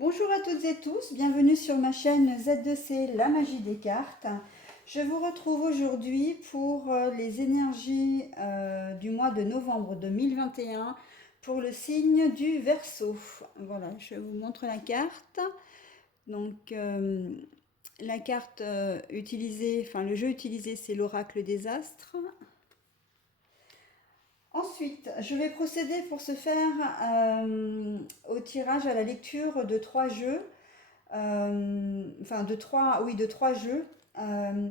Bonjour à toutes et tous, bienvenue sur ma chaîne Z2C, la magie des cartes. Je vous retrouve aujourd'hui pour les énergies du mois de novembre 2021 pour le signe du Verseau. Voilà, je vous montre la carte. Donc, la carte utilisée, enfin le jeu utilisé, c'est l'oracle des astres. Ensuite, je vais procéder pour ce faire au tirage à la lecture de trois jeux. Enfin de trois jeux, euh,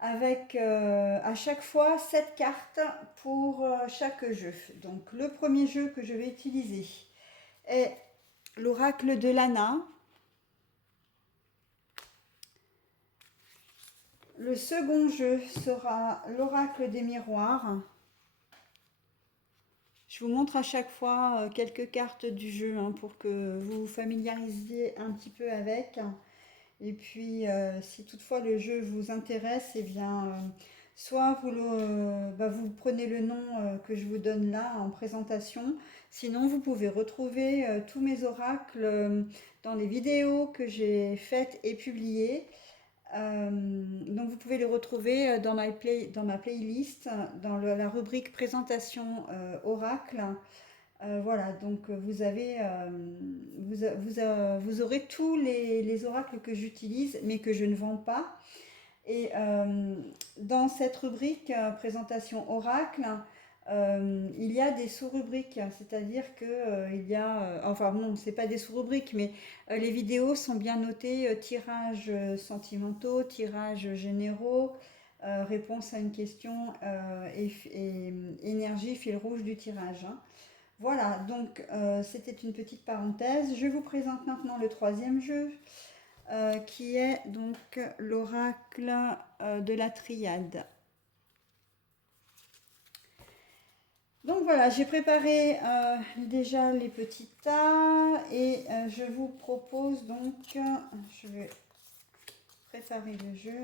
avec à chaque fois 7 cartes pour chaque jeu. Donc le premier jeu que je vais utiliser est l'oracle de Lana. Le second jeu sera l'oracle des miroirs. Je vous montre à chaque fois quelques cartes du jeu pour que vous vous familiarisiez un petit peu avec. Et puis, si toutefois le jeu vous intéresse, eh bien, soit vous prenez le nom que je vous donne là en présentation. Sinon, vous pouvez retrouver tous mes oracles dans les vidéos que j'ai faites et publiées. Donc, vous pouvez les retrouver dans ma playlist, dans la rubrique présentation oracle. Voilà, donc vous aurez tous les oracles que j'utilise, mais que je ne vends pas. Et dans cette rubrique présentation oracle, il y a des sous-rubriques, c'est-à-dire que il y a, enfin non, c'est pas des sous-rubriques, mais les vidéos sont bien notées, tirages sentimentaux, tirages généraux, réponse à une question et énergie, fil rouge du tirage. Voilà, donc c'était une petite parenthèse. Je vous présente maintenant le troisième jeu, qui est donc l'oracle de la triade. Donc voilà, j'ai préparé déjà les petits tas et je vous propose donc, je vais préparer le jeu.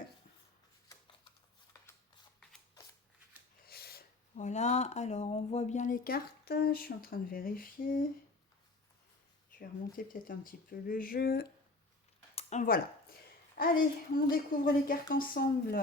Voilà, alors on voit bien les cartes, je suis en train de vérifier. Je vais remonter peut-être un petit peu le jeu. Voilà. Allez, on découvre les cartes ensemble.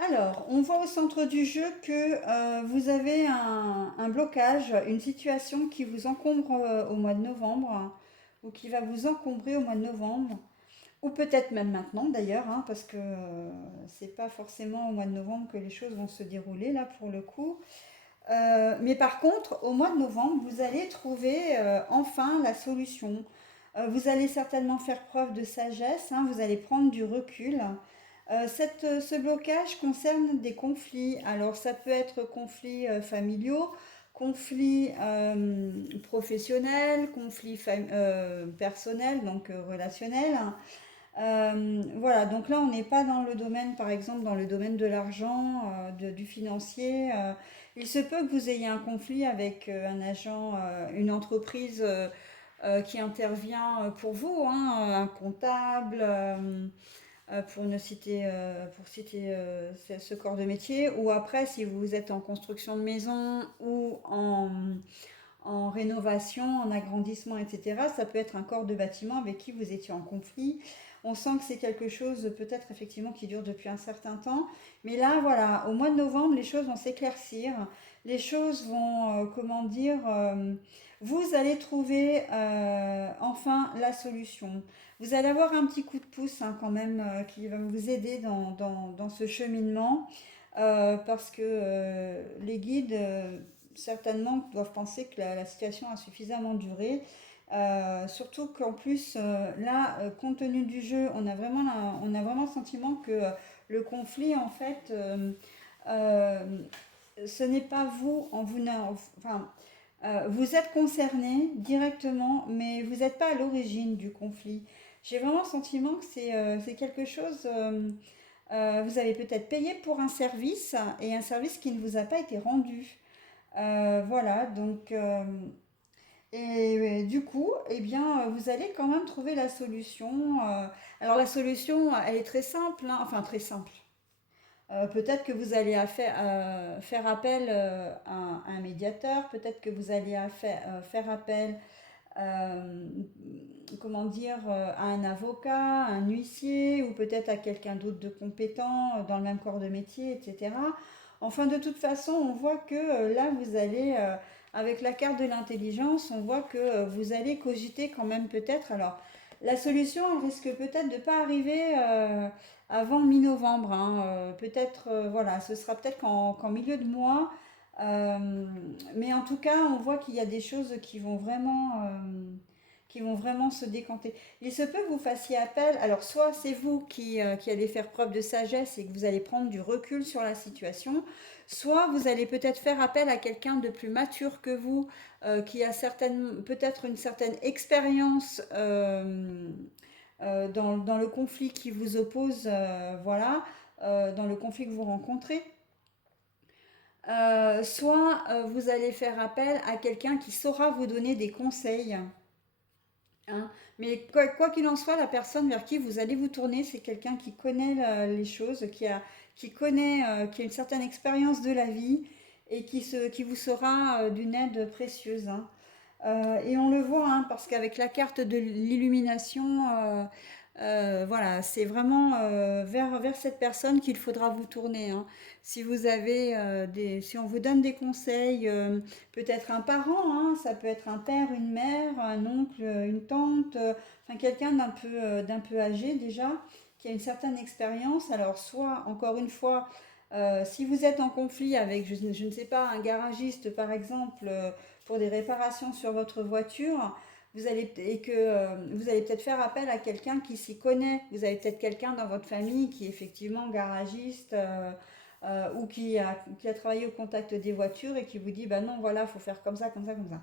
Alors, on voit au centre du jeu que vous avez un blocage, une situation qui vous encombre au mois de novembre, ou qui va vous encombrer au mois de novembre, ou peut-être même maintenant d'ailleurs, parce que c'est pas forcément au mois de novembre que les choses vont se dérouler là pour le coup. Mais par contre, au mois de novembre, vous allez trouver enfin la solution. Vous allez certainement faire preuve de sagesse, vous allez prendre du recul. Ce blocage concerne des conflits. Alors ça peut être conflits familiaux, conflits professionnels, conflits personnels, donc relationnels. Voilà, donc là on n'est pas dans le domaine, par exemple, dans le domaine de l'argent, du financier. Il se peut que vous ayez un conflit avec un agent, une entreprise qui intervient pour vous, un comptable, pour ne citer, pour citer ce corps de métier. Ou après, si vous êtes en construction de maison ou en rénovation, en agrandissement, etc., ça peut être un corps de bâtiment avec qui vous étiez en conflit. On sent que c'est quelque chose peut-être effectivement qui dure depuis un certain temps. Mais là, voilà, au mois de novembre, les choses vont s'éclaircir. Les choses vont, comment dire, vous allez trouver enfin la solution. Vous allez avoir un petit coup de pouce quand même qui va vous aider dans ce cheminement parce que les guides certainement doivent penser que la situation a suffisamment duré. Surtout qu'en plus, là, compte tenu du jeu, on a vraiment le sentiment que le conflit, en fait, euh, ce n'est pas vous, enfin, vous êtes concerné directement, mais vous n'êtes pas à l'origine du conflit. J'ai vraiment le sentiment que c'est quelque chose. Vous avez peut-être payé pour un service et un service qui ne vous a pas été rendu. Voilà, donc Et du coup, eh bien, vous allez quand même trouver la solution. Alors la solution, elle est très simple, hein, enfin très simple. Peut-être que vous allez faire appel à un médiateur, peut-être que vous allez faire appel, euh, comment dire, à un avocat, à un huissier, ou peut-être à quelqu'un d'autre de compétent dans le même corps de métier, etc. Enfin, de toute façon, on voit que là, vous allez, avec la carte de l'intelligence, on voit que vous allez cogiter quand même peut-être. Alors, la solution elle risque peut-être de ne pas arriver avant mi-novembre, hein. Peut-être, voilà, ce sera peut-être qu'en milieu de mois. Euh, mais en tout cas, on voit qu'il y a des choses qui vont vraiment se décanter. Il se peut que vous fassiez appel, alors soit c'est vous qui allez faire preuve de sagesse et que vous allez prendre du recul sur la situation, soit vous allez peut-être faire appel à quelqu'un de plus mature que vous, qui a peut-être une certaine expérience dans le conflit qui vous oppose, voilà, dans le conflit que vous rencontrez. Soit vous allez faire appel à quelqu'un qui saura vous donner des conseils, hein. Mais quoi qu'il en soit, la personne vers qui vous allez vous tourner, c'est quelqu'un qui connaît les choses, qui a une certaine expérience de la vie et qui vous sera d'une aide précieuse, hein. Et on le voit, hein, parce qu'avec la carte de l'illumination, voilà, c'est vraiment vers cette personne qu'il faudra vous tourner, hein. Si vous avez si on vous donne des conseils, peut-être un parent, hein, ça peut être un père, une mère, un oncle, une tante, enfin quelqu'un d'un peu âgé déjà, qui a une certaine expérience. Alors soit, encore une fois, si vous êtes en conflit avec, je ne sais pas, un garagiste par exemple, pour des réparations sur votre voiture, vous allez peut-être faire appel à quelqu'un qui s'y connaît. Vous avez peut-être quelqu'un dans votre famille qui est effectivement garagiste, ou qui a travaillé au contact des voitures et qui vous dit, bah non, voilà, il faut faire comme ça, comme ça, comme ça.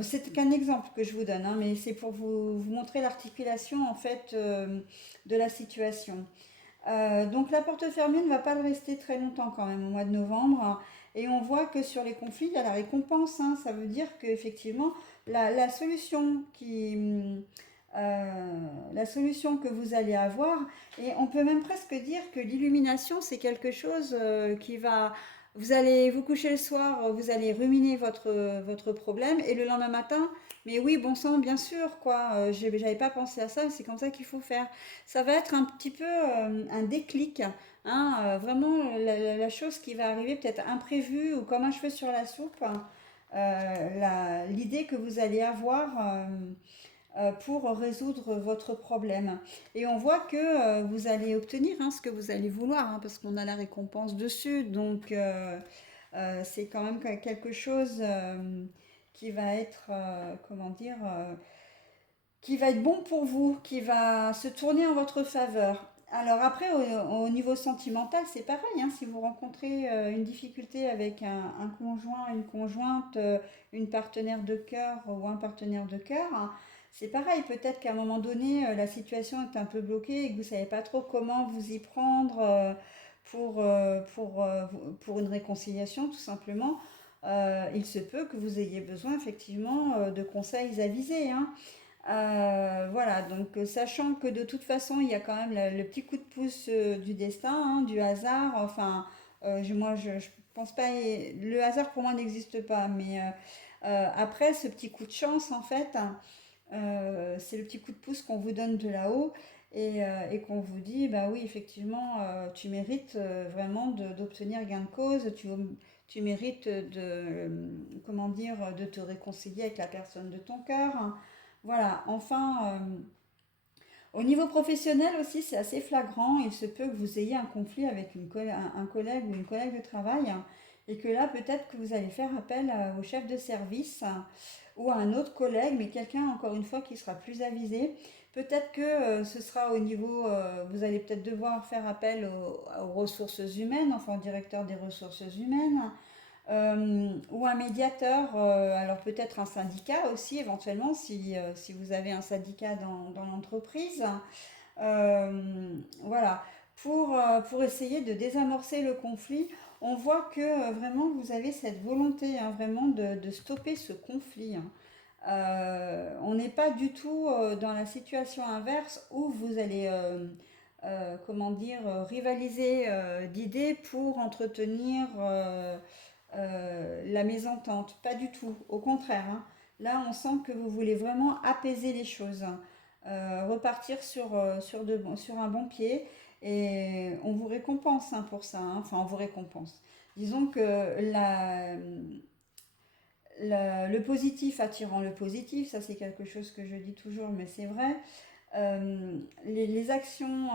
C'est qu'un exemple que je vous donne, hein, mais c'est pour vous montrer l'articulation en fait de la situation. Donc la porte fermée ne va pas le rester très longtemps quand même au mois de novembre, hein. Et on voit que sur les conflits, il y a la récompense, hein. Ça veut dire qu'effectivement, la solution la solution que vous allez avoir, et on peut même presque dire que l'illumination, c'est quelque chose qui va... Vous allez vous coucher le soir, vous allez ruminer votre problème, et le lendemain matin, mais oui, bon sang, bien sûr, quoi, j'avais pas pensé à ça, mais c'est comme ça qu'il faut faire. Ça va être un petit peu un déclic, hein, vraiment la chose qui va arriver peut-être imprévue ou comme un cheveu sur la soupe, hein, l'idée que vous allez avoir pour résoudre votre problème. Et on voit que vous allez obtenir, hein, ce que vous allez vouloir, hein, parce qu'on a la récompense dessus. Donc c'est quand même quelque chose qui va être, comment dire, qui va être bon pour vous, qui va se tourner en votre faveur. Alors après, au niveau sentimental, c'est pareil, hein, si vous rencontrez une difficulté avec un conjoint, une conjointe, une partenaire de cœur ou un partenaire de cœur, hein, c'est pareil. Peut-être qu'à un moment donné, la situation est un peu bloquée et que vous ne savez pas trop comment vous y prendre pour une réconciliation, tout simplement. Il se peut que vous ayez besoin effectivement de conseils avisés, hein. Voilà, donc sachant que de toute façon, il y a quand même le petit coup de pouce du destin, hein, du hasard. Enfin, moi, je pense pas. Le hasard pour moi n'existe pas. Mais après, ce petit coup de chance, en fait, hein, c'est le petit coup de pouce qu'on vous donne de là-haut et qu'on vous dit, bah oui, effectivement, tu mérites vraiment d'obtenir gain de cause. Tu mérites comment dire, de te réconcilier avec la personne de ton cœur, hein. Voilà, enfin, au niveau professionnel aussi, c'est assez flagrant. Il se peut que vous ayez un conflit avec un collègue ou une collègue de travail, hein, et que là, peut-être que vous allez faire appel au chef de service, ou à un autre collègue, mais quelqu'un, encore une fois, qui sera plus avisé. Peut-être que ce sera au niveau, vous allez peut-être devoir faire appel aux ressources humaines, enfin au directeur des ressources humaines, ou un médiateur, alors peut-être un syndicat aussi éventuellement si vous avez un syndicat dans l'entreprise. Voilà, pour essayer de désamorcer le conflit. On voit que vraiment vous avez cette volonté, hein, vraiment de stopper ce conflit, hein. On n'est pas du tout dans la situation inverse où vous allez, comment dire, rivaliser d'idées pour entretenir la mésentente. Pas du tout, au contraire, hein. Là, on sent que vous voulez vraiment apaiser les choses, hein. Repartir sur un bon pied et on vous récompense, hein, pour ça, hein. Enfin, on vous récompense. Disons que le positif attirant le positif, ça c'est quelque chose que je dis toujours, mais c'est vrai. Les actions,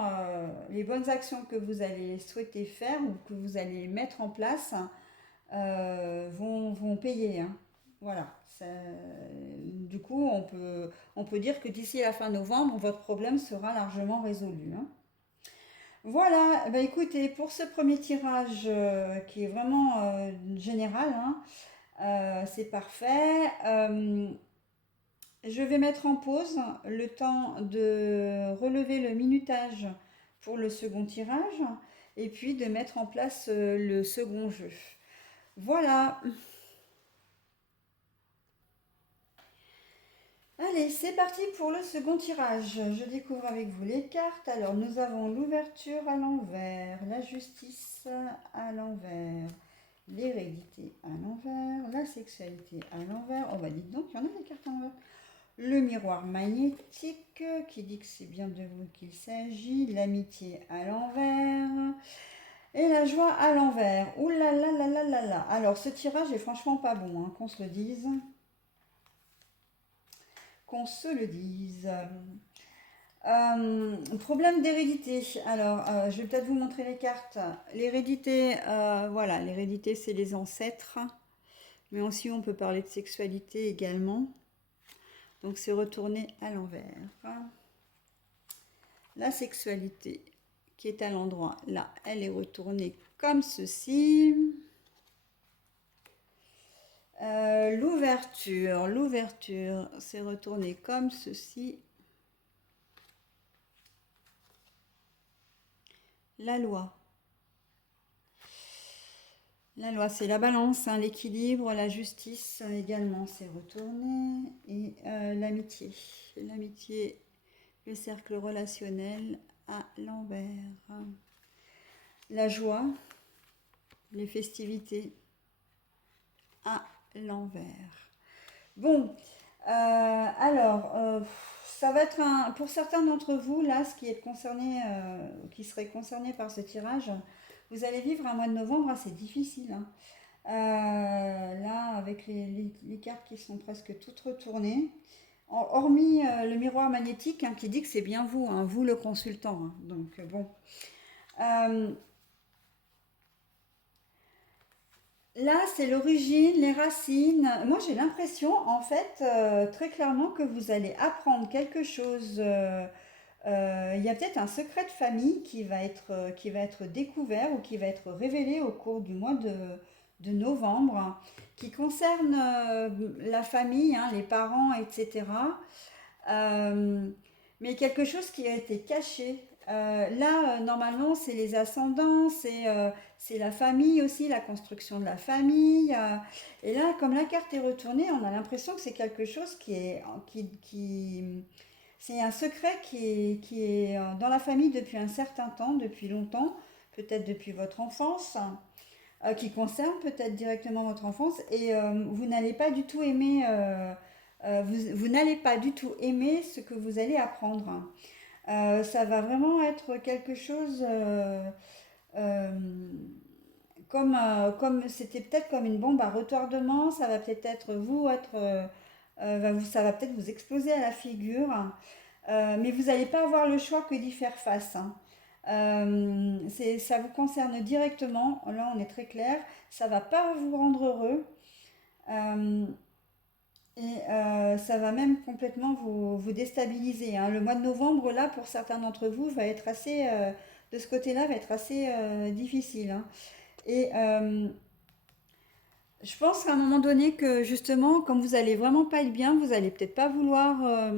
les bonnes actions que vous allez souhaiter faire ou que vous allez mettre en place vont payer, hein. Voilà. Du coup, on peut dire que d'ici la fin novembre, votre problème sera largement résolu, hein. Voilà, bah écoutez, pour ce premier tirage qui est vraiment général, hein, c'est parfait. Je vais mettre en pause le temps de relever le minutage pour le second tirage et puis de mettre en place le second jeu. Voilà. Allez, c'est parti pour le second tirage. Je découvre avec vous les cartes. Alors, nous avons l'ouverture à l'envers, la justice à l'envers, l'hérédité à l'envers, la sexualité à l'envers. Oh bah dites donc, il y en a des cartes à l'envers. Le miroir magnétique qui dit que c'est bien de vous qu'il s'agit, l'amitié à l'envers et la joie à l'envers. Ouh là là là là là là. Alors ce tirage est franchement pas bon, hein, qu'on se le dise. Qu'on se le dise. Problème d'hérédité. Alors, je vais peut-être vous montrer les cartes. L'hérédité, voilà, l'hérédité c'est les ancêtres, mais aussi on peut parler de sexualité également. Donc c'est retourné à l'envers. La sexualité qui est à l'endroit là, elle est retournée comme ceci. L'ouverture, c'est retourné comme ceci. La loi, c'est la balance, hein, l'équilibre, la justice également, c'est retourné. Et l'amitié, le cercle relationnel à l'envers. La joie, les festivités à l'envers. Bon, ça va être pour certains d'entre vous, là, ce qui est concerné, qui serait concerné par ce tirage, vous allez vivre un mois de novembre assez difficile, hein. Là, avec les cartes qui sont presque toutes retournées, hormis le miroir magnétique, hein, qui dit que c'est bien vous, hein, vous le consultant, hein. Donc, bon. Là, c'est l'origine, les racines. Moi, j'ai l'impression, en fait, très clairement que vous allez apprendre quelque chose. Il y a peut-être un secret de famille qui va être découvert ou qui va être révélé au cours du mois de novembre, hein, qui concerne la famille, hein, les parents, etc. Euh, mais quelque chose qui a été caché. Là, normalement, c'est les ascendants, c'est la famille aussi, la construction de la famille. Et là, comme la carte est retournée, on a l'impression que c'est quelque chose c'est un secret qui est dans la famille depuis un certain temps, depuis longtemps, peut-être depuis votre enfance, qui concerne peut-être directement votre enfance, et vous n'allez pas du tout aimer, vous n'allez pas du tout aimer ce que vous allez apprendre. Ça va vraiment être quelque chose euh, comme c'était peut-être comme une bombe à retardement, ça va peut-être être ça va peut-être vous exploser à la figure, mais vous n'allez pas avoir le choix que d'y faire face, hein. Ça vous concerne directement, là on est très clair, ça va pas vous rendre heureux. Euh, Ça va même complètement vous déstabiliser, hein. Le mois de novembre, là, pour certains d'entre vous, va être assez, de ce côté-là, va être assez difficile, hein. Et je pense qu'à un moment donné, que justement, comme vous allez vraiment pas être bien, vous allez peut-être pas vouloir,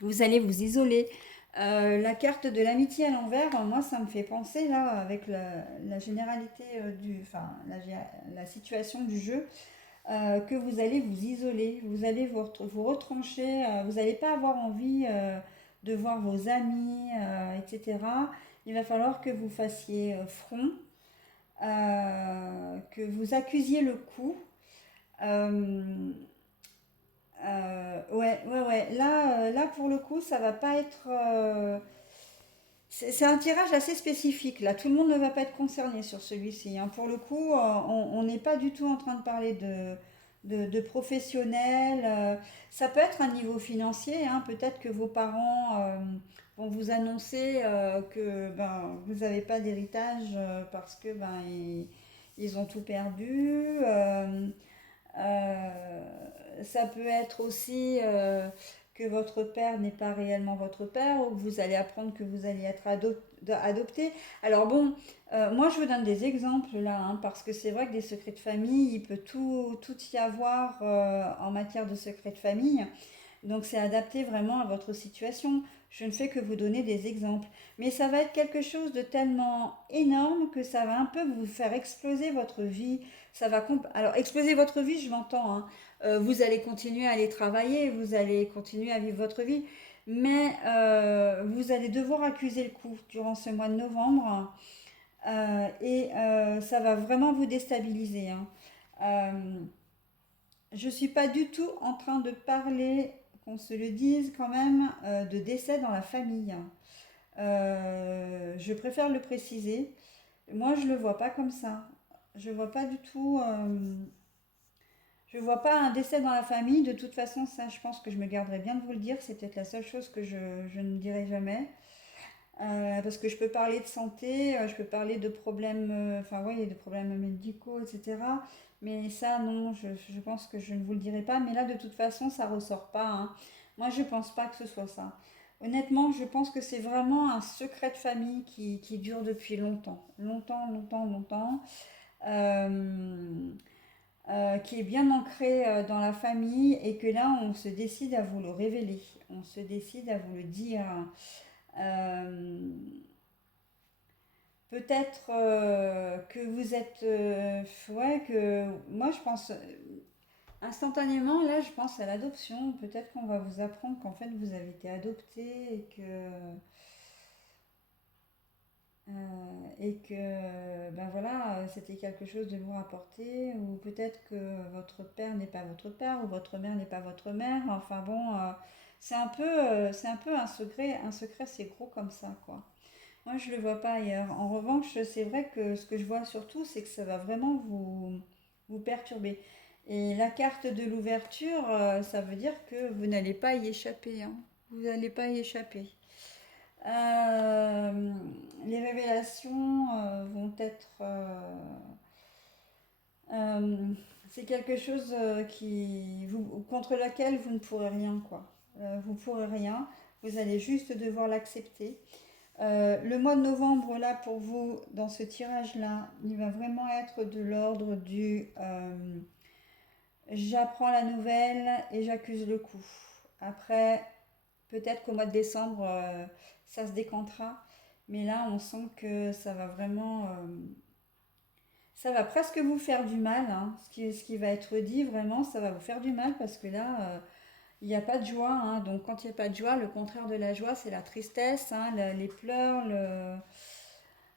vous allez vous isoler. La carte de l'amitié à l'envers, moi, ça me fait penser, là, avec la généralité enfin, la situation du jeu. que vous allez vous isoler, vous allez vous retrancher, vous n'allez pas avoir envie de voir vos amis, etc. Il va falloir que vous fassiez front, que vous accusiez le coup. Euh, ouais, ouais, ouais. Là, pour le coup, ça va pas être. C'est un tirage assez spécifique. Là, tout le monde ne va pas être concerné sur celui-ci, hein. Pour le coup, on n'est pas du tout en train de parler de professionnels. Ça peut être un niveau financier, hein. Peut-être que vos parents vont vous annoncer que ben, vous n'avez pas d'héritage parce que ben, ils ont tout perdu. Euh, Ça peut être aussi que votre père n'est pas réellement votre père ou que vous allez apprendre que vous allez être adopté. Alors bon, moi je vous donne des exemples là, hein, parce que c'est vrai que des secrets de famille, il peut tout y avoir en matière de secrets de famille. Donc c'est adapté vraiment à votre situation. Je ne fais que vous donner des exemples. Mais ça va être quelque chose de tellement énorme que ça va un peu vous faire exploser votre vie. Alors exploser votre vie, je m'entends, hein. Vous allez continuer à aller travailler, vous allez continuer à vivre votre vie. Mais vous allez devoir accuser le coup durant ce mois de novembre. Et ça va vraiment vous déstabiliser, hein. Euh, je ne suis pas du tout en train de parler, qu'on se le dise quand même, de décès dans la famille. Je préfère le préciser. Moi, je ne le vois pas comme ça. Je vois pas du tout. Je vois pas un décès dans la famille. De toute façon, ça, je pense que je me garderai bien de vous le dire. C'est peut-être la seule chose que je ne dirai jamais. Parce que je peux parler de santé, je peux parler de problèmes, enfin oui, de problèmes médicaux, etc. Mais ça, non, je pense que je ne vous le dirai pas. Mais là, de toute façon, ça ressort pas, hein. Moi, je pense pas que ce soit ça. Honnêtement, je pense que c'est vraiment un secret de famille qui dure depuis longtemps. Longtemps, longtemps, longtemps. Euh, qui est bien ancré dans la famille et que là, on se décide à vous le révéler. On se décide à vous le dire. Euh, Peut-être que vous êtes... ouais, que moi je pense... instantanément, là je pense à l'adoption. Peut-être qu'on va vous apprendre qu'en fait vous avez été adopté et que ben voilà, c'était quelque chose de lourd à porter. Ou peut-être que votre père n'est pas votre père ou votre mère n'est pas votre mère. Enfin bon, c'est un peu un secret assez gros comme ça, quoi. Moi, je le vois pas ailleurs. En revanche, c'est vrai que ce que je vois surtout, c'est que ça va vraiment vous perturber. Et la carte de l'ouverture, ça veut dire que vous n'allez pas y échapper, hein. Vous n'allez pas y échapper. Euh, les révélations vont être... euh, c'est quelque chose contre laquelle vous ne pourrez rien, quoi. Vous ne pourrez rien. Vous allez juste devoir l'accepter. Le mois de novembre, là, pour vous, dans ce tirage-là, il va vraiment être de l'ordre du j'apprends la nouvelle et j'accuse le coup. Après, peut-être qu'au mois de décembre, ça se décantera. Mais là, on sent que ça va vraiment. Ça va presque vous faire du mal, hein. Ce qui va être dit, vraiment, ça va vous faire du mal parce que là, il n'y a pas de joie, hein. Donc, quand il n'y a pas de joie, le contraire de la joie, c'est la tristesse, hein, les pleurs,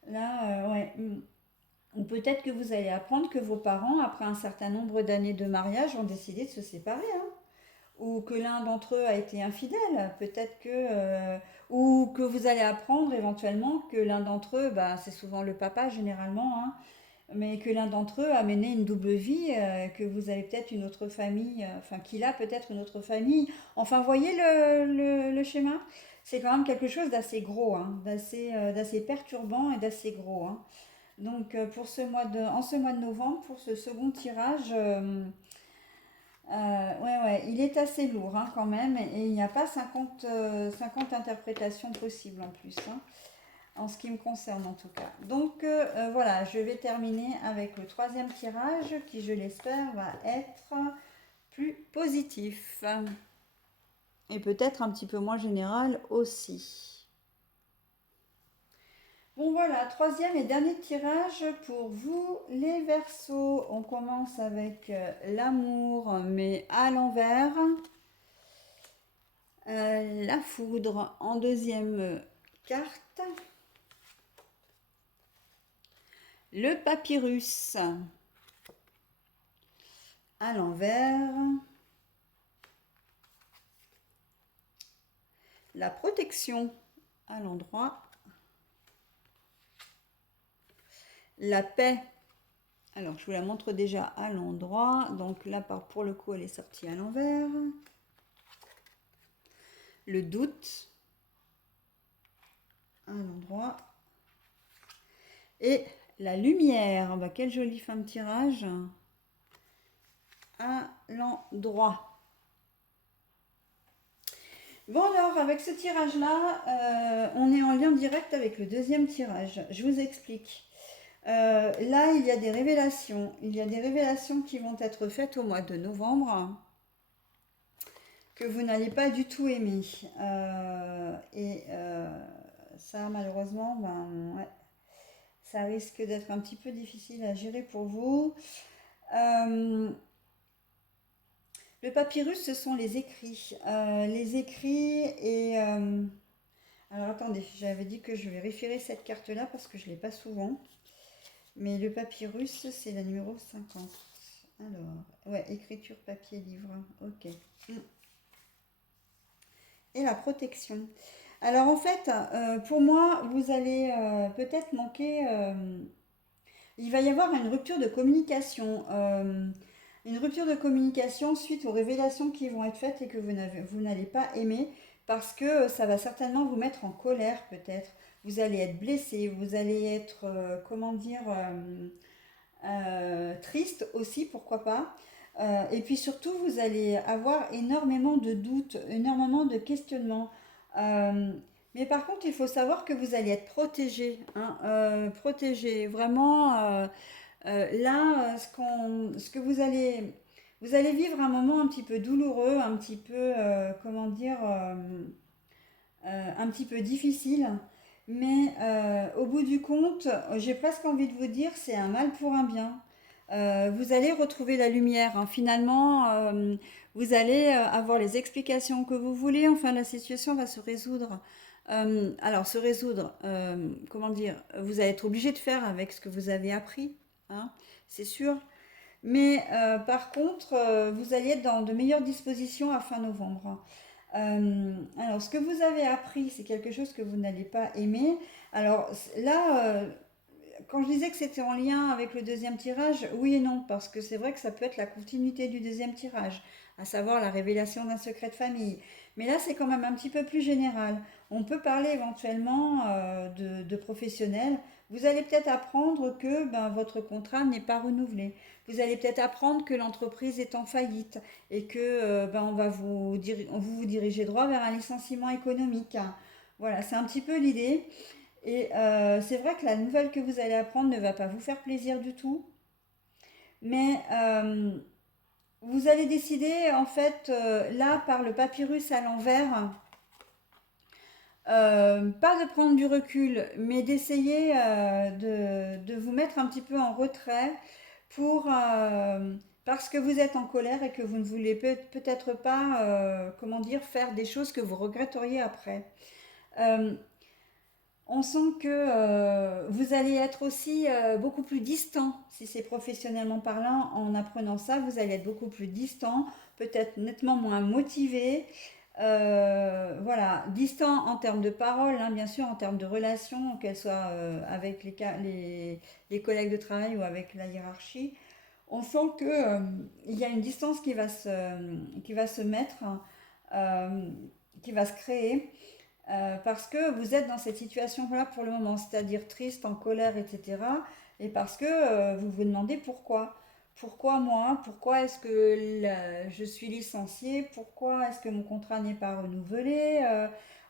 là, ouais. Ou peut-être que vous allez apprendre que vos parents, après un certain nombre d'années de mariage, ont décidé de se séparer, hein. Ou que l'un d'entre eux a été infidèle. Peut-être que... ou que vous allez apprendre éventuellement que l'un d'entre eux, bah, c'est souvent le papa généralement, hein, mais que l'un d'entre eux a mené une double vie, que vous avez peut-être une autre famille, enfin qu'il a peut-être une autre famille. Enfin, voyez le schéma? C'est quand même quelque chose d'assez gros, hein, d'assez perturbant et d'assez gros, hein. Donc en ce mois de novembre, pour ce second tirage, ouais, ouais, il est assez lourd, hein, quand même, et il n'y a pas 50 interprétations possibles en plus, hein, en ce qui me concerne en tout cas. Donc voilà, je vais terminer avec le troisième tirage qui, je l'espère, va être plus positif et peut-être un petit peu moins général aussi. Bon voilà, troisième et dernier tirage pour vous les Verseaux. On commence avec l'amour, mais à l'envers. La foudre en deuxième carte. Le papyrus à l'envers. La protection à l'endroit. La paix. Alors, je vous la montre déjà à l'endroit. Donc là, pour le coup, elle est sortie à l'envers. Le doute à l'endroit. Et la lumière. Bah, quel joli fin de tirage. À l'endroit. Bon alors, avec ce tirage-là, on est en lien direct avec le deuxième tirage. Je vous explique. Là, il y a des révélations. Il y a des révélations qui vont être faites au mois de novembre que vous n'allez pas du tout aimer. Ça, malheureusement, ben, ouais, ça risque d'être un petit peu difficile à gérer pour vous. Le papyrus, ce sont les écrits. Les écrits et... alors attendez, j'avais dit que je vérifierais cette carte-là parce que je ne l'ai pas souvent. Mais le papyrus, c'est la numéro 50. Alors, ouais, écriture, papier, livre. Ok. Et la protection. Alors en fait, pour moi, vous allez peut-être manquer... il va y avoir une rupture de communication. Une rupture de communication suite aux révélations qui vont être faites et que vous n'allez pas aimer parce que ça va certainement vous mettre en colère peut-être. Vous allez être blessé, vous allez être, comment dire, triste aussi, pourquoi pas. Et puis surtout, vous allez avoir énormément de doutes, énormément de questionnements. Euh, mais par contre, il faut savoir que vous allez être protégé, hein, protégé. Vraiment, là, ce que vous allez vivre un moment un petit peu douloureux, un petit peu, comment dire, un petit peu difficile. Mais au bout du compte, j'ai presque envie de vous dire, c'est un mal pour un bien. Vous allez retrouver la lumière, hein. Finalement, vous allez avoir les explications que vous voulez. Enfin, la situation va se résoudre. Alors, se résoudre, comment dire, vous allez être obligé de faire avec ce que vous avez appris, hein, c'est sûr. Mais par contre, vous allez être dans de meilleures dispositions à fin novembre. Alors, ce que vous avez appris, c'est quelque chose que vous n'allez pas aimer. Alors là, quand je disais que c'était en lien avec le deuxième tirage, oui et non, parce que c'est vrai que ça peut être la continuité du deuxième tirage, à savoir la révélation d'un secret de famille. Mais là, c'est quand même un petit peu plus général. On peut parler éventuellement de professionnels. Vous allez peut-être apprendre que ben, votre contrat n'est pas renouvelé. Vous allez peut-être apprendre que l'entreprise est en faillite et que ben, vous dirigez droit vers un licenciement économique. Voilà, c'est un petit peu l'idée. Et c'est vrai que la nouvelle que vous allez apprendre ne va pas vous faire plaisir du tout, mais vous allez décider, en fait, là, par le papyrus à l'envers, pas de prendre du recul, mais d'essayer de vous mettre un petit peu en retrait pour, parce que vous êtes en colère et que vous ne voulez peut-être pas, comment dire, faire des choses que vous regretteriez après. Euh, On sent que vous allez être aussi beaucoup plus distant, si c'est professionnellement parlant, en apprenant ça, vous allez être beaucoup plus distant, peut-être nettement moins motivé. Voilà, distant en termes de parole, hein, bien sûr, en termes de relations, qu'elles soient avec les collègues de travail ou avec la hiérarchie. On sent que il y a une distance qui va se mettre, euh, qui va se créer parce que vous êtes dans cette situation-là pour le moment, c'est-à-dire triste, en colère, etc. Et parce que vous vous demandez pourquoi. Pourquoi moi? Pourquoi est-ce que je suis licenciée? Pourquoi est-ce que mon contrat n'est pas renouvelé?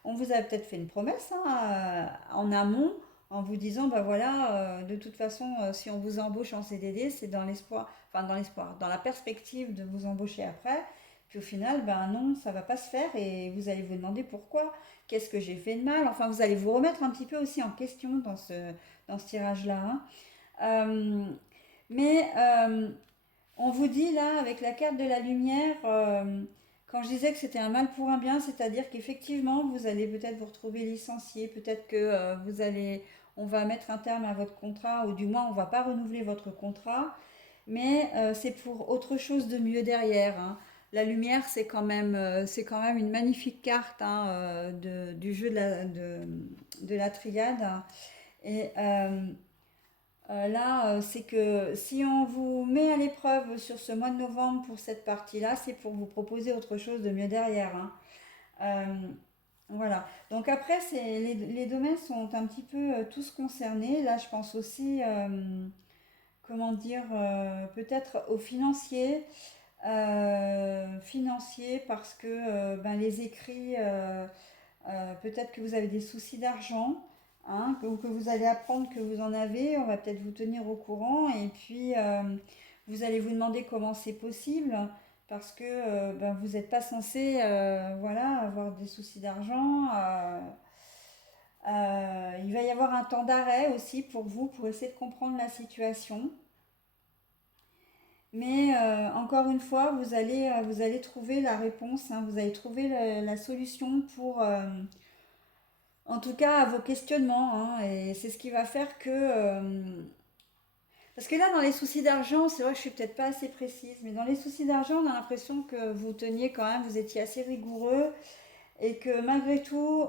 On vous a peut-être fait une promesse hein, en amont en vous disant, bah voilà, de toute façon, si on vous embauche en CDD, c'est dans l'espoir, enfin dans l'espoir, dans la perspective de vous embaucher après. Puis au final, ben non, ça va pas se faire et vous allez vous demander pourquoi, qu'est-ce que j'ai fait de mal. Enfin, vous allez vous remettre un petit peu aussi en question dans ce tirage-là, hein. Euh, mais on vous dit là, avec la carte de la lumière, quand je disais que c'était un mal pour un bien, c'est-à-dire qu'effectivement, vous allez peut-être vous retrouver licencié, peut-être que on va mettre un terme à votre contrat, ou du moins on va pas renouveler votre contrat, mais c'est pour autre chose de mieux derrière, hein. La lumière, c'est quand même une magnifique carte, hein, du jeu de la triade, hein. Et là, c'est que si on vous met à l'épreuve sur ce mois de novembre pour cette partie-là, c'est pour vous proposer autre chose de mieux derrière, hein. Euh, voilà. Donc après, les domaines sont un petit peu tous concernés. Là, je pense aussi, comment dire, peut-être aux financiers. Financiers parce que ben, les écrits, peut-être que vous avez des soucis d'argent, hein, que vous allez apprendre que vous en avez, on va peut-être vous tenir au courant et puis vous allez vous demander comment c'est possible parce que ben, vous n'êtes pas censé voilà, avoir des soucis d'argent. Il va y avoir un temps d'arrêt aussi pour vous pour essayer de comprendre la situation. Mais encore une fois, vous allez trouver la réponse, hein, vous allez trouver la solution pour, en tout cas, à vos questionnements, hein, et c'est ce qui va faire que... parce que là, dans les soucis d'argent, c'est vrai que je suis peut-être pas assez précise, mais dans les soucis d'argent, on a l'impression que vous teniez quand même, vous étiez assez rigoureux, et que malgré tout,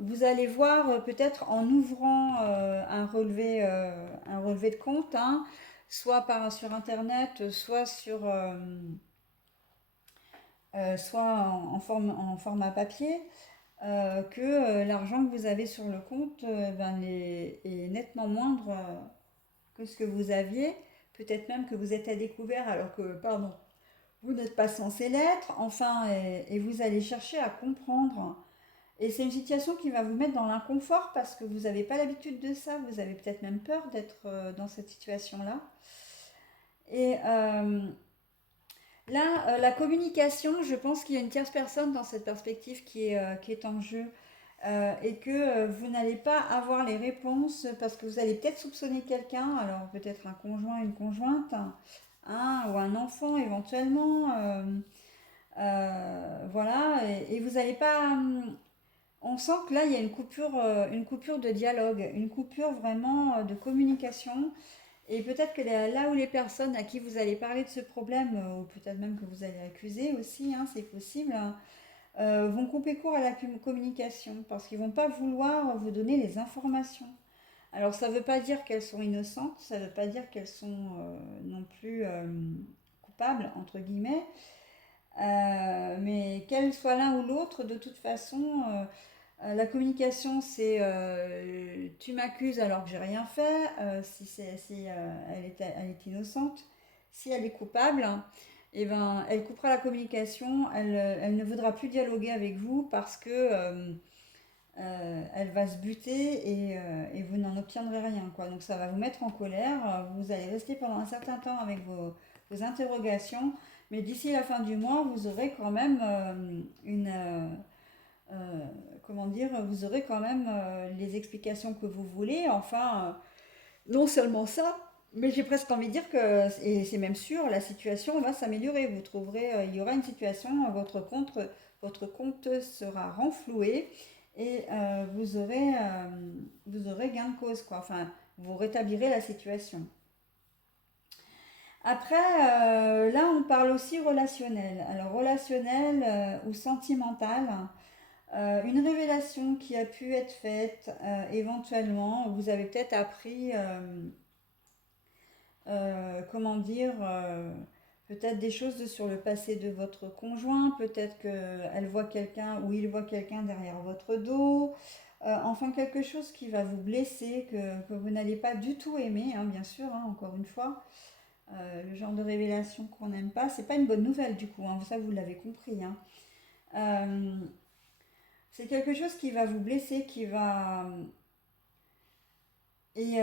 vous allez voir peut-être en ouvrant un relevé de compte, hein, soit sur Internet, soit en format papier, que l'argent que vous avez sur le compte ben, est nettement moindre que ce que vous aviez. Peut-être même que vous êtes à découvert alors que, pardon, vous n'êtes pas censé l'être. Enfin, et vous allez chercher à comprendre. Et c'est une situation qui va vous mettre dans l'inconfort parce que vous n'avez pas l'habitude de ça. Vous avez peut-être même peur d'être dans cette situation-là. Et là, la communication, je pense qu'il y a une tierce personne dans cette perspective qui est en jeu, et que vous n'allez pas avoir les réponses parce que vous allez peut-être soupçonner quelqu'un, alors peut-être un conjoint, une conjointe, hein, ou un enfant éventuellement, voilà, et vous n'allez pas. On sent que là, il y a une coupure de dialogue, une coupure vraiment de communication. Et peut-être que là où les personnes à qui vous allez parler de ce problème, ou peut-être même que vous allez accuser aussi, hein, c'est possible, hein, vont couper court à la communication parce qu'ils vont pas vouloir vous donner les informations. Alors ça ne veut pas dire qu'elles sont innocentes, ça ne veut pas dire qu'elles sont non plus coupables, entre guillemets, mais qu'elles soient l'un ou l'autre, de toute façon, la communication, c'est tu m'accuses alors que j'ai rien fait, si elle est innocente. Si elle est coupable, eh ben, elle coupera la communication, elle ne voudra plus dialoguer avec vous parce que elle va se buter et vous n'en obtiendrez rien, quoi. Donc ça va vous mettre en colère, vous allez rester pendant un certain temps avec vos interrogations, mais d'ici la fin du mois, vous aurez quand même euh, comment dire, vous aurez quand même les explications que vous voulez. Enfin, non seulement ça, mais j'ai presque envie de dire que, et c'est même sûr, la situation va s'améliorer. Vous trouverez, il y aura une situation, votre compte sera renfloué et vous aurez gain de cause, quoi. Enfin, vous rétablirez la situation. Après, là, on parle aussi relationnel. Alors, relationnel ou sentimental. Une révélation qui a pu être faite éventuellement, vous avez peut-être appris, comment dire, peut-être des choses sur le passé de votre conjoint, peut-être qu'elle voit quelqu'un ou il voit quelqu'un derrière votre dos, enfin quelque chose qui va vous blesser, que vous n'allez pas du tout aimer, hein, bien sûr, hein, encore une fois. Le genre de révélation qu'on n'aime pas, c'est pas une bonne nouvelle du coup, hein, ça vous l'avez compris, hein. Euh, c'est quelque chose qui va vous blesser, et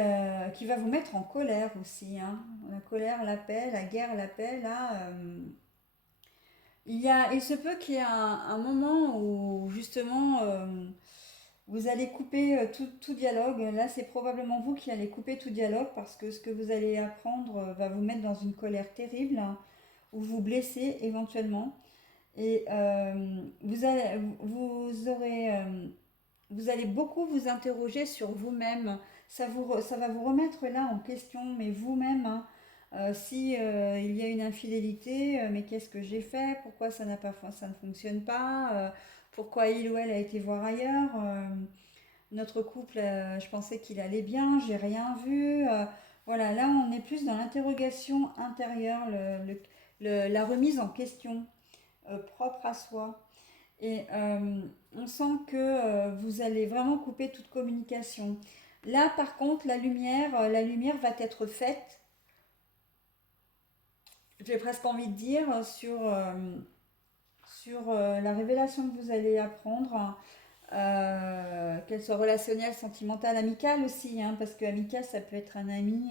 qui va vous mettre en colère aussi, hein. La colère, la paix, la guerre, la paix, là, il se peut qu'il y ait un moment où justement vous allez couper tout dialogue. Là, c'est probablement vous qui allez couper tout dialogue parce que ce que vous allez apprendre va vous mettre dans une colère terrible, hein, ou vous blesser éventuellement. Et vous allez beaucoup vous interroger sur vous-même. Ça va vous remettre là en question, mais vous-même, hein. Si il y a une infidélité, mais qu'est-ce que j'ai fait? Pourquoi ça ne fonctionne pas? Pourquoi il ou elle a été voir ailleurs? Notre couple, je pensais qu'il allait bien, j'ai rien vu. Voilà, là on est plus dans l'interrogation intérieure, la remise en question propre à soi. Et on sent que vous allez vraiment couper toute communication. Là, par contre, la lumière va être faite, j'ai presque envie de dire, sur la révélation que vous allez apprendre, qu'elle soit relationnelle, sentimentale, amicale aussi, hein, parce que amicale, ça peut être un ami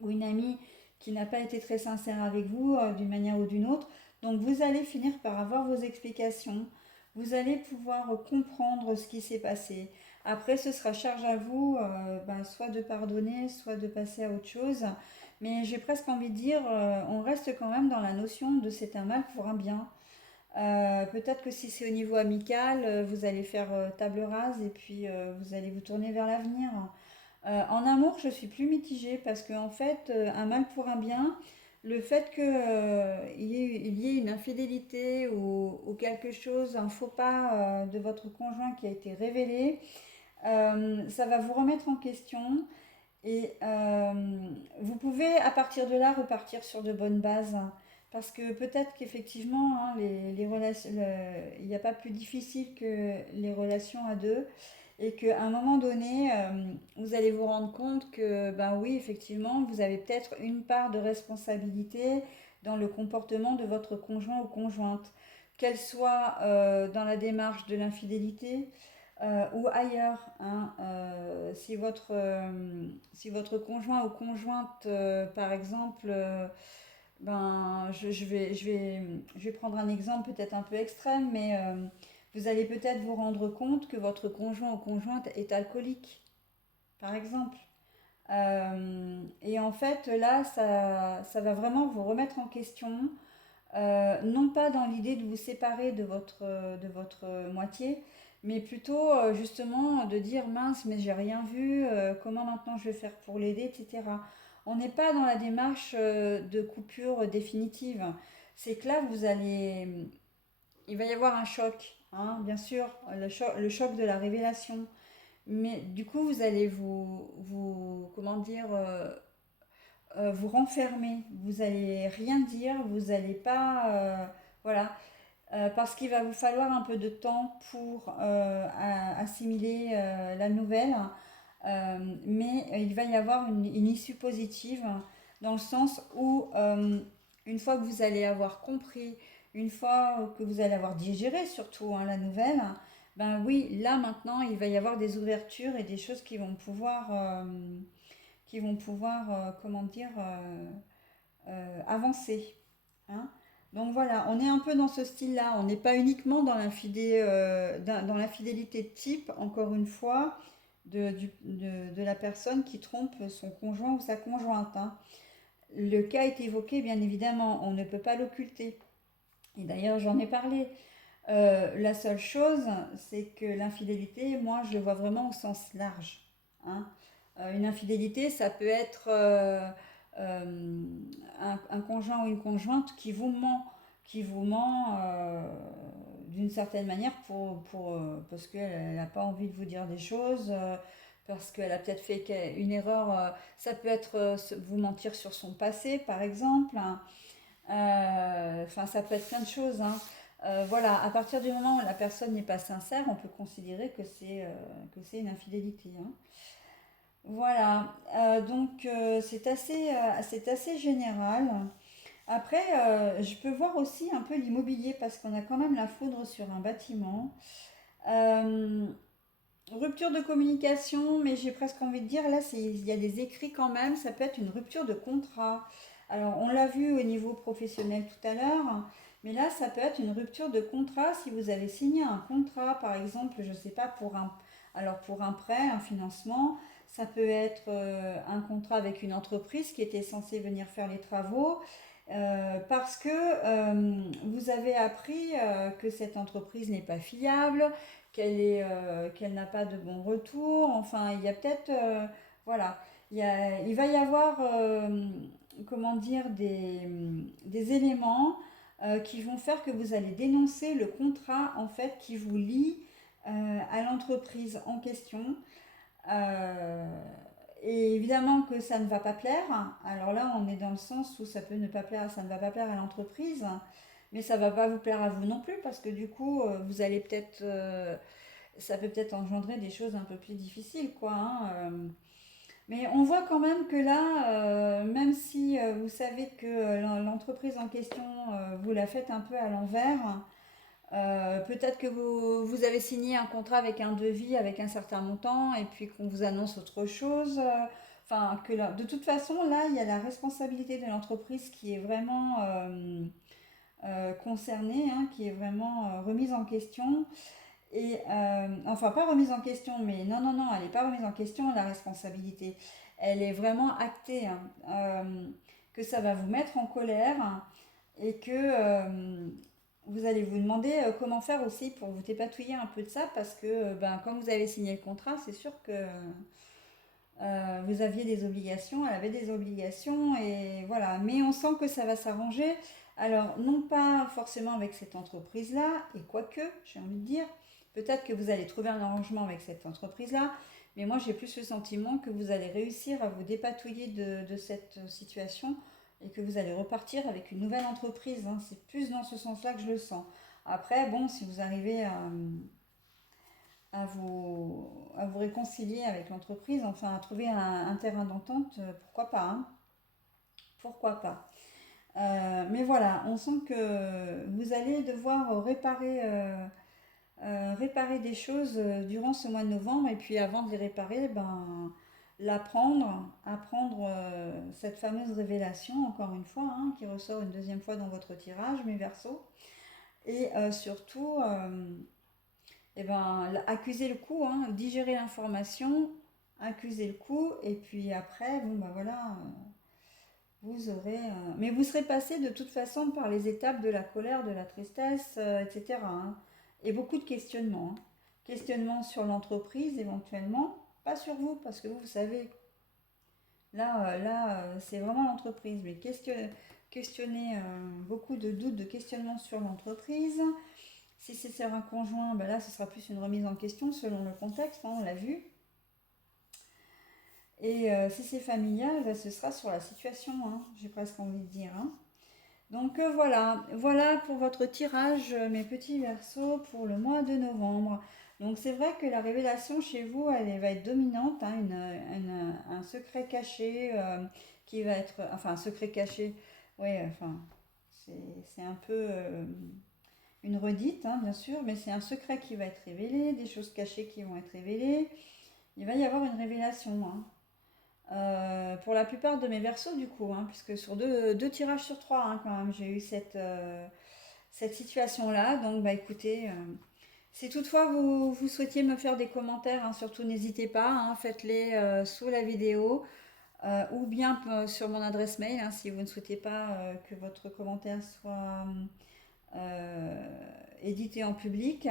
ou une amie qui n'a pas été très sincère avec vous d'une manière ou d'une autre. Donc vous allez finir par avoir vos explications. Vous allez pouvoir comprendre ce qui s'est passé. Après, ce sera charge à vous, soit de pardonner, soit de passer à autre chose. Mais j'ai presque envie de dire, on reste quand même dans la notion de c'est un mal pour un bien. Peut-être que si c'est au niveau amical, vous allez faire table rase et puis vous allez vous tourner vers l'avenir. En amour, je suis plus mitigée parce qu'en fait, un mal pour un bien, le fait qu'il il y ait une infidélité ou quelque chose, un faux pas de votre conjoint qui a été révélé, ça va vous remettre en question et vous pouvez à partir de là repartir sur de bonnes bases, hein. Parce que peut-être qu'effectivement, hein, les relations, il n'y a pas plus difficile que les relations à deux et qu'à un moment donné, vous allez vous rendre compte que, ben oui, effectivement, vous avez peut-être une part de responsabilité dans le comportement de votre conjoint ou conjointe, qu'elle soit dans la démarche de l'infidélité ou ailleurs, hein. Si votre conjoint ou conjointe, par exemple, je vais prendre un exemple peut-être un peu extrême, mais vous allez peut-être vous rendre compte que votre conjoint ou conjointe est alcoolique, par exemple. Et en fait, là, ça va vraiment vous remettre en question, non pas dans l'idée de vous séparer de votre moitié, mais plutôt justement de dire mince, mais j'ai rien vu, comment maintenant je vais faire pour l'aider, etc. On n'est pas dans la démarche de coupure définitive. C'est que là, il va y avoir un choc, hein, bien sûr, le choc de la révélation. Mais du coup, vous allez comment dire, vous renfermer. Vous allez rien dire, vous allez pas, voilà, parce qu'il va vous falloir un peu de temps pour assimiler la nouvelle. Mais il va y avoir une issue positive dans le sens où une fois que vous allez avoir compris, une fois que vous allez avoir digéré surtout, hein, la nouvelle, ben oui, là maintenant il va y avoir des ouvertures et des choses qui vont pouvoir comment dire, avancer, hein. Donc voilà, on est un peu dans ce style-là. On n'est pas uniquement dans l'infidélité de type, encore une fois, de la personne qui trompe son conjoint ou sa conjointe, hein. Le cas est évoqué, bien évidemment, on ne peut pas l'occulter. Et d'ailleurs, j'en ai parlé. La seule chose, c'est que l'infidélité, moi, je le vois vraiment au sens large, hein. Une infidélité, ça peut être un conjoint ou une conjointe qui vous ment d'une certaine manière parce qu'elle n'a pas envie de vous dire des choses, parce qu'elle a peut-être fait une erreur. Ça peut être vous mentir sur son passé, par exemple, hein. Enfin, ça peut être plein de choses, hein. Voilà, à partir du moment où la personne n'est pas sincère, on peut considérer que c'est une infidélité, hein. Voilà, donc c'est assez général. Après, je peux voir aussi un peu l'immobilier parce qu'on a quand même la foudre sur un bâtiment. Euh, Rupture de communication, mais j'ai presque envie de dire, là, il y a des écrits quand même, ça peut être une rupture de contrat. Alors, on l'a vu au niveau professionnel tout à l'heure, mais là, ça peut être une rupture de contrat si vous avez signé un contrat, par exemple, je ne sais pas, alors pour un prêt, un financement, ça peut être un contrat avec une entreprise qui était censée venir faire les travaux, parce que vous avez appris que cette entreprise n'est pas fiable, qu'elle n'a pas de bon retour. Enfin, il y a peut-être, voilà, il va y avoir, comment dire, des éléments qui vont faire que vous allez dénoncer le contrat en fait qui vous lie à l'entreprise en question. Euh, et évidemment que ça ne va pas plaire. Alors là, on est dans le sens où ça peut ne pas plaire, ça ne va pas plaire à l'entreprise, mais ça ne va pas vous plaire à vous non plus parce que du coup, vous allez peut-être ça peut peut-être engendrer des choses un peu plus difficiles, quoi, hein. Mais on voit quand même que là, même si vous savez que l'entreprise en question, vous la faites un peu à l'envers, peut-être que vous avez signé un contrat avec un devis avec un certain montant et puis qu'on vous annonce autre chose. Enfin, de toute façon, là, il y a la responsabilité de l'entreprise qui est vraiment concernée, hein, qui est vraiment remise en question. Et enfin, pas remise en question, mais non, non, non, elle n'est pas remise en question, la responsabilité. Elle est vraiment actée, hein, que ça va vous mettre en colère et que vous allez vous demander comment faire aussi pour vous dépatouiller un peu de ça parce que ben, quand vous avez signé le contrat, c'est sûr que vous aviez des obligations, elle avait des obligations et voilà. Mais on sent que ça va s'arranger. Alors, non pas forcément avec cette entreprise-là, et quoique, j'ai envie de dire, peut-être que vous allez trouver un arrangement avec cette entreprise-là, mais moi j'ai plus le sentiment que vous allez réussir à vous dépatouiller de cette situation et que vous allez repartir avec une nouvelle entreprise, hein. C'est plus dans ce sens-là que je le sens. Après, bon, si vous arrivez à vous réconcilier avec l'entreprise, enfin à trouver un terrain d'entente, pourquoi pas, hein. Pourquoi pas. Mais voilà, on sent que vous allez devoir réparer des choses durant ce mois de novembre et puis avant de les réparer, ben, apprendre cette fameuse révélation, encore une fois, hein, qui ressort une deuxième fois dans votre tirage, mes versos. Et surtout, eh ben, accuser le coup, hein, digérer l'information, accuser le coup, et puis après, bon ben voilà, vous aurez. Mais vous serez passé de toute façon par les étapes de la colère, de la tristesse, etc., hein. Et beaucoup de questionnements, hein. Questionnements sur l'entreprise éventuellement, pas sur vous, parce que vous savez, c'est vraiment l'entreprise, mais questionner beaucoup de doutes, de questionnements sur l'entreprise. Si c'est sur un conjoint, ben là, ce sera plus une remise en question selon le contexte, hein, on l'a vu. Et si c'est familial, ben, ce sera sur la situation, hein, j'ai presque envie de dire, hein. Donc voilà pour votre tirage, mes petits versos, pour le mois de novembre. Donc c'est vrai que la révélation chez vous, va être dominante, hein, un secret caché qui va être, enfin un secret caché, oui, enfin c'est un peu une redite, hein, bien sûr, mais c'est un secret qui va être révélé, des choses cachées qui vont être révélées. Il va y avoir une révélation, hein. Pour la plupart de mes versos du coup, hein, puisque sur deux tirages sur trois, hein, quand même, j'ai eu cette situation-là. Donc bah écoutez, si toutefois vous souhaitiez me faire des commentaires, hein, surtout n'hésitez pas, hein, faites-les sous la vidéo ou bien sur mon adresse mail, hein, si vous ne souhaitez pas que votre commentaire soit édité en public.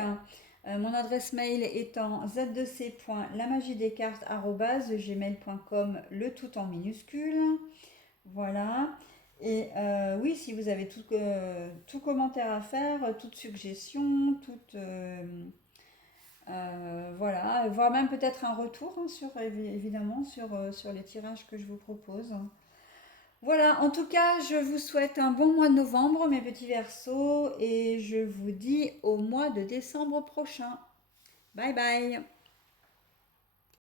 Mon adresse mail étant z2c.lamagiedescartes@gmail.com, le tout en minuscule. Voilà. Et oui, si vous avez tout commentaire à faire, toute suggestion, voilà, voire même peut-être un retour, hein, évidemment sur les tirages que je vous propose. Voilà, en tout cas, je vous souhaite un bon mois de novembre, mes petits versos, et je vous dis au mois de décembre prochain. Bye bye.